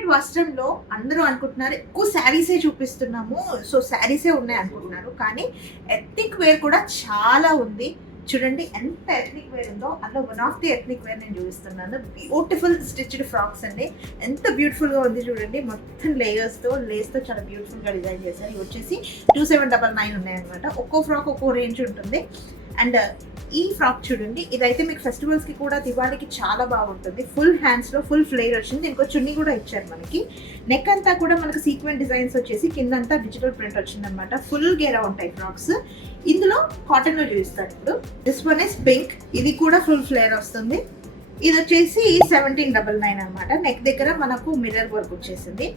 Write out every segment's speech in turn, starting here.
కొత్తపేట వస్త్రంలో అందరూ అనుకుంటున్నారు ఎక్కువ శారీసే చూపిస్తున్నాము, సో శారీసే ఉన్నాయి అనుకుంటున్నారు. కానీ ఎథ్నిక్ వేర్ కూడా చాలా ఉంది. చూడండి ఎంత ఎథ్నిక్ వేర్ ఉందో. అందులో one of the ethnic wear నేను చూపిస్తున్నాను. బ్యూటిఫుల్ స్టిచ్డ్ ఫ్రాక్స్ అండి. ఎంత బ్యూటిఫుల్గా ఉంది చూడండి. మొత్తం లేయర్స్తో లేస్తో చాలా బ్యూటిఫుల్గా డిజైన్ చేశారు. ఇవి వచ్చేసి 2799 ఉన్నాయన్నమాట. ఒక్కో ఫ్రాక్ ఒక్కో రేంజ్ ఉంటుంది. అండ్ ఈ ఫ్రాక్ చూడండి, ఇదైతే మీకు ఫెస్టివల్స్కి కూడా దివాళీకి చాలా బాగుంటుంది. ఫుల్ హ్యాండ్స్లో ఫుల్ ఫ్లేర్ వచ్చింది. దీనికి చున్నీ కూడా ఇచ్చారు మనకి. నెక్ అంతా కూడా మనకు సీక్వెంట్ డిజైన్స్ వచ్చేసి కిందంతా డిజిటల్ ప్రింట్ వచ్చిందనమాట. ఫుల్ గేరా ఉంటాయి ఫ్రాక్స్. ఇందులో కాటన్లో చూపిస్తాడు ఇప్పుడు. This one is pink. ఇది కూడా ఫుల్ ఫ్లేర్ వస్తుంది. ఇది వచ్చేసి 1799 అనమాట. నెక్ దగ్గర మనకు మిర్రర్ వర్క్ వచ్చేసింది.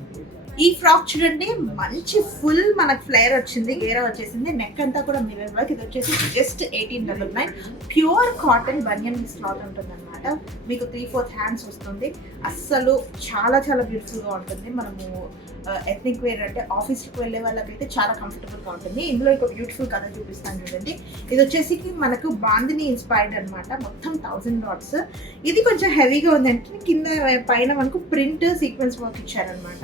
ఈ ఫ్రాక్ చూడండి, మంచి ఫుల్ మనకు ఫ్లేర్ వచ్చింది, గేరా వచ్చేసింది. నెక్ అంతా కూడా మిర్రర్ వర్క్. ఇది వచ్చేసి జస్ట్ 1899. ప్యూర్ కాటన్ బనియన్ క్లాత్ ఉంటుంది అనమాట. మీకు 3/4 హ్యాండ్స్ వస్తుంది. అస్సలు చాలా చాలా బ్యూటిఫుల్గా ఉంటుంది. మనము ఎథ్నిక్ వేర్ అంటే ఆఫీస్కి వెళ్ళే వాళ్ళకైతే చాలా కంఫర్టబుల్గా ఉంటుంది. ఇందులో ఇంకో బ్యూటిఫుల్ కలర్ చూపిస్తాను చూడండి. ఇది వచ్చేసి మనకు బాందిని ఇన్స్పైర్డ్ అనమాట. మొత్తం 1000 డాట్స్. ఇది కొంచెం హెవీగా ఉందంటే కింద పైన మనకు ప్రింట్ సీక్వెన్స్ వర్క్ ఇచ్చారనమాట.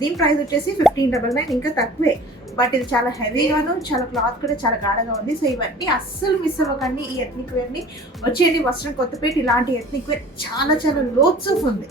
దీని ప్రైస్ వచ్చేసి 1599, ఇంకా తక్కువే. బట్ ఇది చాలా హెవీగాను, చాలా క్లాత్ కూడా చాలా గాఢగా ఉంది. సో ఇవన్నీ అస్సలు మిస్ అవ్వకండి. ఈ ఎథ్నిక్ వేర్ని వచ్చేయండి వస్త్రం కొత్తపేట. ఇలాంటి ఎథ్నిక్ వేర్ చాలా చాలా లోట్స్ ఆఫ్ ఉంది.